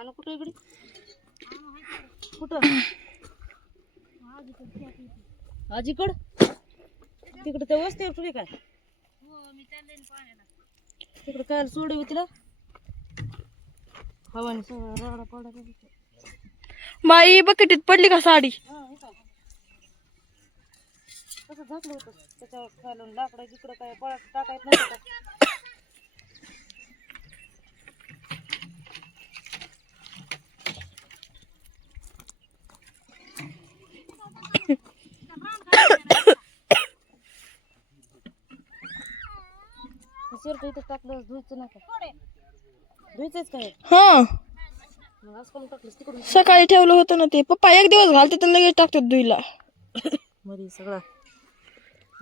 आणू कुठं इकडे? कुठं? आजीकड तिकडे ते वस्ती तुझी काय? तिकडे काय सोडू तिला? पडा बाई बकेटीत पडली का साडी? कसं झाकलं होतं? त्याच्यावर खालून लाकडं जिकडं काय पळा टाकायचं नव्हतं. का? शर्ट इथं टाकलं धुयचं नाही का? धुयचंच काय हा? मग आज करून टाकलंस तिकडून? सकाळी ठेवलं होतं ना ते. पप्पा एक दिवस घालते तर लगेच टाकतात धुईला मध्ये सगळा.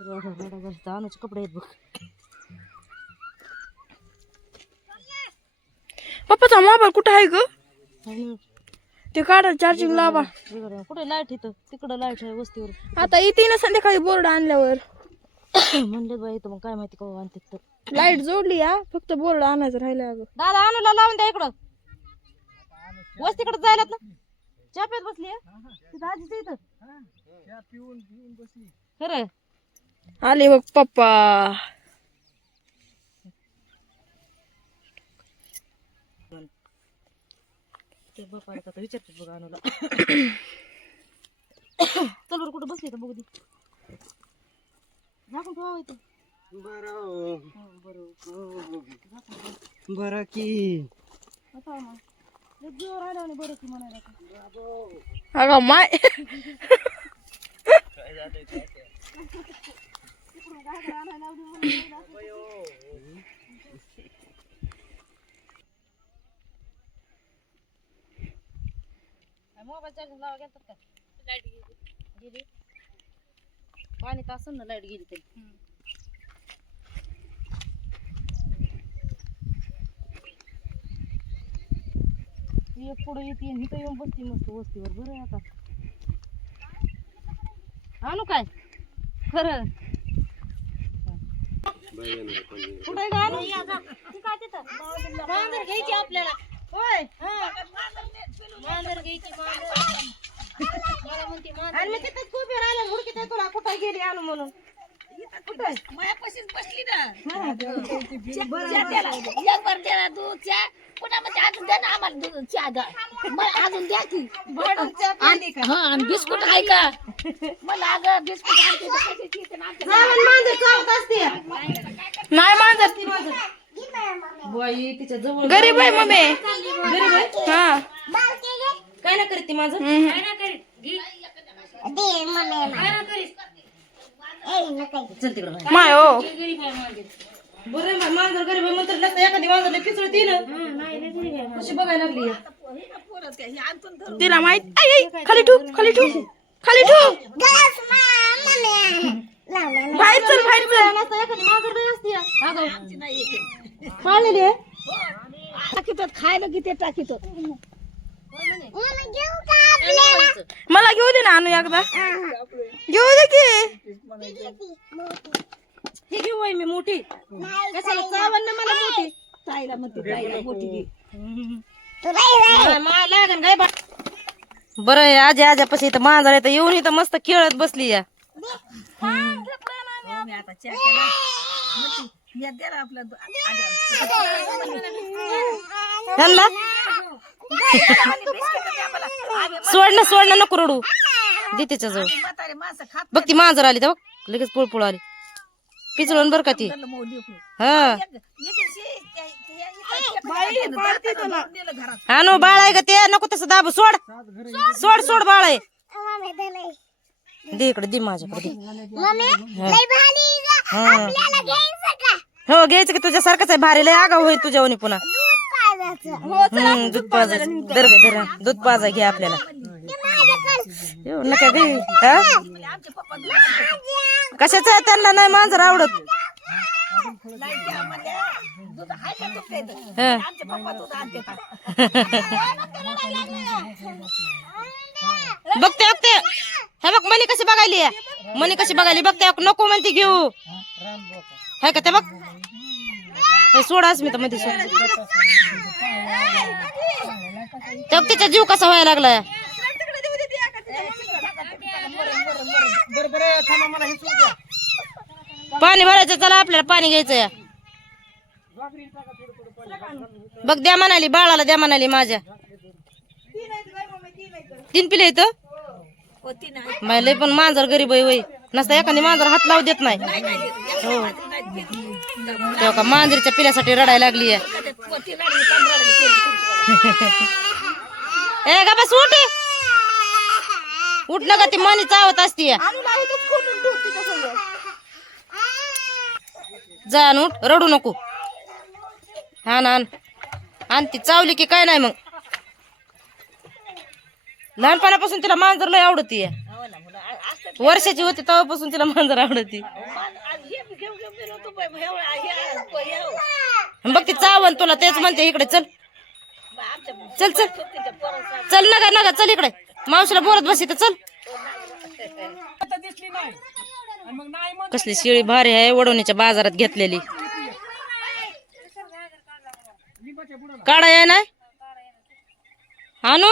राडा राडा घालता अनुचे कपडे आहेत बघ पप्पाचा मोबाईल कुठं आहे ग आणि ते काढा चार्जिंग लावा कुठे लाइट इथं तिकडं लाइट आहे वस्तीवर आता येते ना संध्याकाळी बोर्ड आणल्यावर म्हणले बाई इथं मग काय माहिती कवा आणते तर लाइट जोडली हा. फक्त बोर्ड आणायचं राहिलं अगं. दादा अनुला लावून द्या इकडं. वस्तीकडे जायला ना. चहा पेत बसली आहे? तिथं आजीचं इथं. खरं. आले बघ पप्पा. ते बापा आता विचारते बघा अनुला. चल बरं कुठं बसली तर बघू दे. झाकून ठेवा इथं बरं. बरं. की. अगं माय. काय मोबाईल चार्जिंग लावा गेलतात का? लाइट गेली. गेली? पाणी असेल ना लाइट गेली तरी. ती एक पुढे येते आणि इथं येऊन बसती मस्त वस्तीवर. बरं आहे आता. आणू काय? खरं. कुठे ती मांजर घ्यायची आपल्याला. होय. मांजर घ्यायची मांजर. मला म्हणते मांजर आणि मी तिथंच उभी राहिले हुडकीत आहे तुला कुठे गेली आणू म्हणून? कुठे मायापाशीच बसली ना. बरं. एक बार दूध चहा. पुन्हा म्हणजे अजून द्या ना आम्हाला दूध चहा द्या मला अजून द्या की. आणि हा आणि बिस्कुट आहे का? मला अगं बिस्कुट आणते तर कशाची येते ना आमच्या मांजर चावत असते. नाही माझं बाई तिच्या जवळ गरीब आहे मम्मी. गरीब आहे? हा. काय ना करीत ती माझं हम्म. चल तिकडं बाहेर. माय हो बरं मा- मांजर. गरीब आहे म्हणतात नसतं एखादी मांजरला पिचळती ना. कशी बघायला लागली? तिला माहीत आई, आई, खाली ठेव खाली ठेव खाली ठेव. बाहेर चल बाहेर चल. टाकीतो खायला किती टाकीतो मला घेऊ दे ना आणू एकदा. घेऊ दे की. ही घेऊ मी मोठी. कशाला? मला मोठी. ताईला म्हणते ताईला मोठी घे. मला लागन काय बा बरं आहे आजी आज्यापाशी इथं मांजर आहे तर येऊन इथं मस्त खेळत बसली या. हो. त्यांना सोड ना सोड ना नको रडू. दे त्याच्याजवळ बघ ती मांजर आली तर बघ लगेच पुळपुळ आली. पिचळून बर का ती. हा एक- एक दिवशी त्या- हा नो बाळ आहे का ते? नको तसं दाब सोड. सोड सोड बाळ आहे. दे इकडे दे माझ्याकडे हा. हो. घ्यायचं की? तुझ्या सारखंच आहे. भारी लय आगाव होईल तुझ्या पुन्हा. हम्म, दूध पाजा दर घे दर दूध पाजा घे आपल्याला. येऊ नका घे. हा? कशाचं आहे? त्यांना नाही मांजर आवडत. हा. बघते बघते. हे बघ मनी कशी बघायली मनी कशी बघायली? बघते नको म्हणते घेऊ. हाय का ते बघ? हे सोड अस्मिता मध्ये सोड. तेव्हा तिचा जीव कसा व्हायला लागलाय. बरं बरं थांबा मला हे सोडू द्या. पाणी भरायचं चला आपल्याला पाणी घ्यायचं. या बघ द्या म्हणाली बाळाला द्या म्हणाली माझ्या. तीन पिले इथं? माय लय पण मांजर गरीब आहे वय. नसता एखादी मांजर हात लावू देत नाही. हो. तेव्हा का मांजरीच्या पिल्यासाठी रडायला लागली आहे. ए गा बस उठ उठ नका ती मनी चावत असती जा आणून रडू नको. हा ना आण. ती चावली की काय नाही मग? लहानपणापासून तिला मांजर लय आवडती वर्षाची होती तेव्हापासून तिला मांजर आवडती. बघ ती चावन तुला तेच म्हणते इकडे चल. चल चल. चल नका नका चल इकडे. मावशीला बोलत बस इथं चल. दिसली नाही. कसली शिळी भारी आहे वडवणीच्या बाजारात घेतलेली. काढा आहे ना. आणू?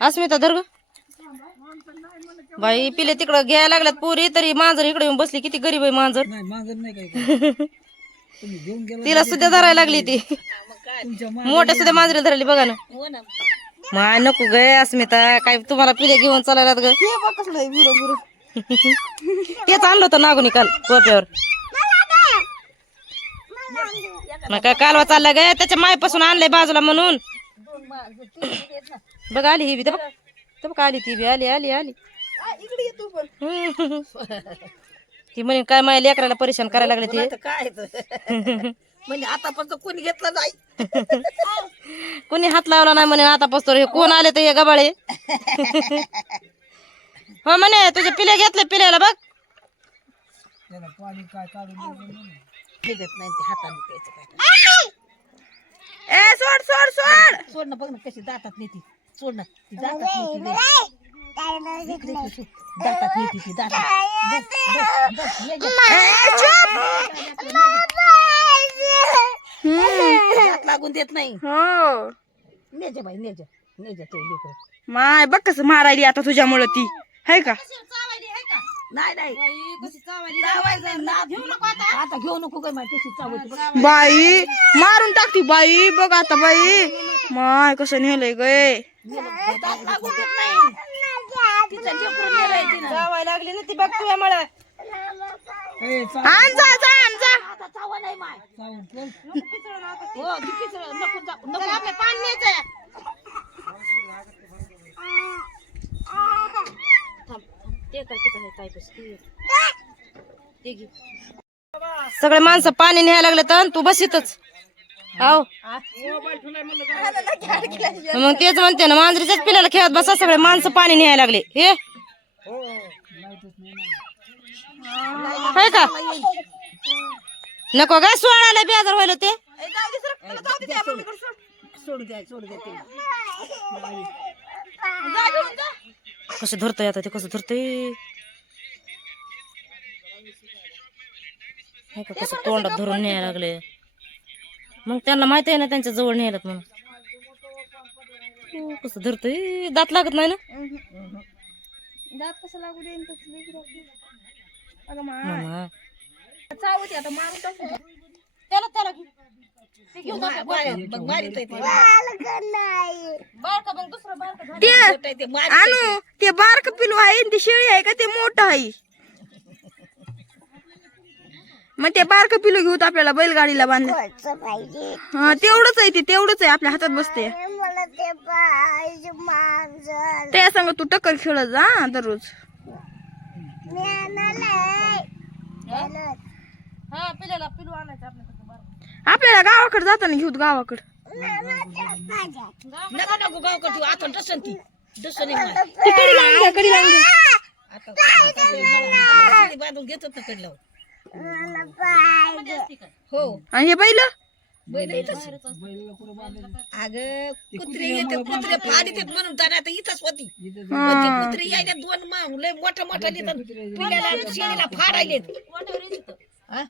अस्मिता धर ग. बाई पिले तिकडं घ्यायला लागल्यात पोरी तरी मांजर इकडे येऊन बसली किती गरीब आहे मांजर. मांजर तिला सुद्धा धरायला लागली ती. मोठ्या सुद्धा मांजरीला धरली बघा ना. माय नको गे अस्मिता. काय तुम्हाला पिले घेऊन चालायला ग. तेच आणलं होतं नागुनी काल कोप्यावर मग काय कालवा चालला गे? त्याच्या मायपासून आणलंय बाजूला म्हणून. बघ आली ही बी ते बघ ते बघ आली ती बी आली आली आली. ती म्हणे काय माय लेकराला परेशान करायला लागले ते? काय म्हणजे आतापासून कोणी घेतलं नाही. कोणी हात लावला नाही म्हणे आता पसतो हे कोण आले तर हे गबाळे? हो म्हणे तुझे पिले घेतले पिल्याला बघ. त्याला पाणी काय काढून द्यायचं नाही. निघत नाही ते हाताने प्यायचं काय ए सोड सोड सोड! सोड ना बघ ना कशी दातात नेती. सोड ना ती दातात नेती लय. इकडे इकडे. सोड. दातात नेती ती दातात. बस, बस, बस, ये जा. दात लागून देत नाही. हो. नेजा बाई नेजा. नेजा तो लेकर. माय बघ कसं मारायली आता तुझ्यामुळं ती. हाय का? नाही नाही. चावायचं ना. आता घेऊ नको काय माहिती तशी चावायची बघ. बाई मारून टाकती बाई बघ आता बाई. माय कसं नेलंय. जावाय लागली ना ती बघ तुझ्या मला चावा. नाही माय. हो पाणी सगळे माणसं पाणी न्यायला लागले तर तू बस इथंच. आव मग तेच म्हणते ना मांजरीच्याच पिल्याला खेळत बसा सगळे माणसं पाणी न्यायला लागले. हे? हाय का? नको का सोडायला बेजार व्हायला ते? सोडू द्या सोडू द्या ते. कसं धरतय आता ते कसं धरतय? हे का कसं तोंडात धरून न्यायला लागले. मग त्यांना माहीत आहे ना त्यांच्या जवळ न्यायला म्हणून. हो, कसं धरतय? दात लागत नाही ना? दात कसं लागू दे अगं मामा. चावते आता मारून त्याला त्याला घे. ते घेऊन जा. मग मारित आहे ते. बारका मग दुसरं बारका झालं. ते मारित आहे ते, मारित आहे ते. आणू ते बारक पिलू आहे आणि ती शेळी आहे का ते मोठं आहे मग ते बारक पिलू घेऊत आपल्याला बैलगाडीला बांध हा तेवढंच आहे ते तेवढंच आहे आपल्या हातात बसते त्या सांग तू टक्कर खेळत जा हा, दररोज हा पिल्याला पिलू आणायचं बारकं. आपल्याला गावाकडे जाताना घेऊत गावाकडे. नका नको आता डसन ती. डसन आहे माय. ते कडी लावून घ्या कडी लावून घ्या. आता आता ते मला- मला शिडी बांधून घेतात ना कडलं हो. आणि हे बैल? बैल इथंच. अगं कुत्रे येतात कुत्रे फाडी देत म्हणून तर आता इथंच होती. पण ते कुत्रे यायला दोन मा लय मोठा मोठा लिहितात. पिल्याला शेळीला फाडायलेत. येत. हा?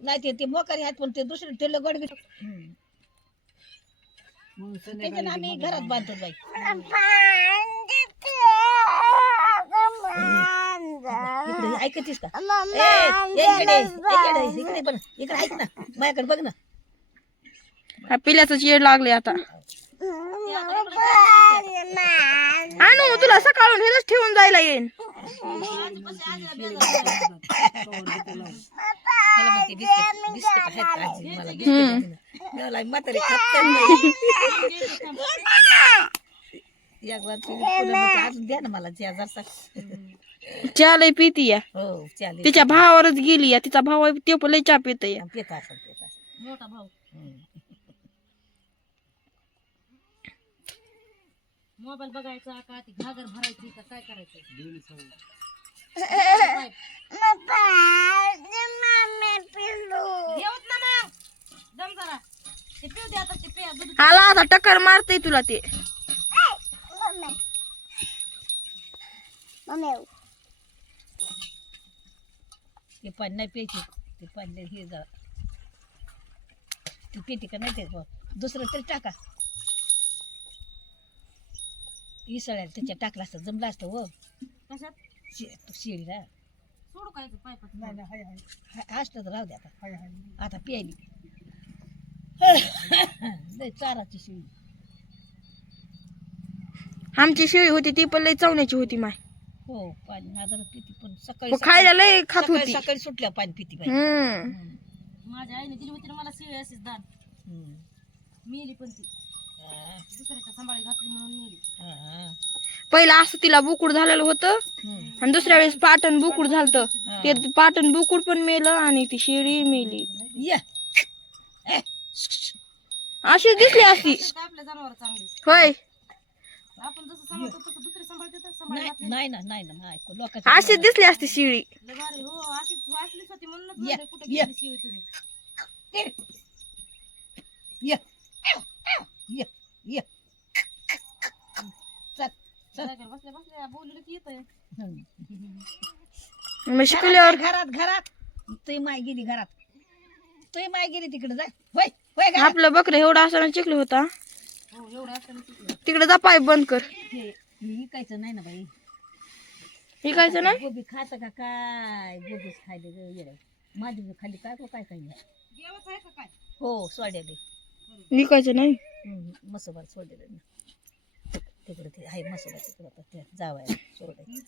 नाही ते ते मोकारी आहेत पण ते दुसरे ते लगड त्याच्यानं आम्ही घरात बांधतो बाई. इकडे ऐकतीस का? ए, ए, इकडे इकडे इकडे पण इकडे ऐक ना माझ्याकडे बघ ना. हा पिल्याचं येड लागले आता. आणू तुला सकाळून हेच ठेवून जायला येईन. म्हातारी अजून द्या ना मला चहा जरासा. चहा लय पिती या. हो चालेल. तिच्या भावावरच गेली या. तिचा भाव आहे, ते पण लय चहा पित या. पित पित मोठा भाऊ. मोबाईल बघायचा का? ती घागर भरायची का? काय करायचं? येऊत ना मग. दम जरा. ते पिऊ दे आता ते पे दूध आला आता टक्कर मारतय तुला ते. ते पाणी नाही प्यायचे. ते पाणी हे जरा ते पिते का नाही ते. दुसरं तरी टाका. इसळ्या त्याच्यात टाकलं असतं जमलं असतं हो कशात? शेळीला. सोडू काय ते पायपात हा- असलं तर राहू दे आता. आता प्यायली. लय चाराची शेळी. आमची शेळी होती ती पण लय चवण्याची होती माय. हो पाणी माझं पिती पण सकाळी पण खायला लय खात सकाळी होती. सकाळी सुटल्या पाणी पिती बाई. हम्म. माझ्या आईने दिली होती ना मला शिळे असेच दान. हम्म. मिली पण ती. हा, दुसऱ्याच्या सांभाळी घातली म्हणून मिली. पहिला असं तिला बुकुड झालेलं होतं. आणि दुसऱ्या वेळेस पाटण बुकुड झालत. ते पाटण बुकुड पण मेलं आणि ती शेळी मेली. या. अशी दिसली असती. तर आपल्या जनावर चांगली. होय. आपण जसं सांभाळतो तसं दुसरे सांभाळते तर सांभाळ नाही नाही ना नाही ना नाही लोकांच्या अशी दिसली असती शेळी. लय भारी हो अशीच वाचलीच होती म्हणले, कुठे ये. गेली शिवी तुम्ही या या या चल चल जागेवर बसल्या बसल्या बोलले की येतंय हम्म. मग शिकल्यावर घरात घरात. तुही माय गेली घरात. तुही माय गेली तिकडे जाय होय होय घरात. आपलं बकरं एवढा असताना चिकलं होता. हो एवढं शिकलं. तिकडे जा पाय बंद कर. हे हे विकायचं नाही ना बाई. विकायचं नाही? गोबी खात का काय? गोबीच खायले ग येडं. माझी खाली काय को काय काय? नाही हो सोडलेले विकायचं नाही? मसोबार सोडलेले ना. तिकडे ते आहे मसोबा तिकडे आता ते जावाय सोडाय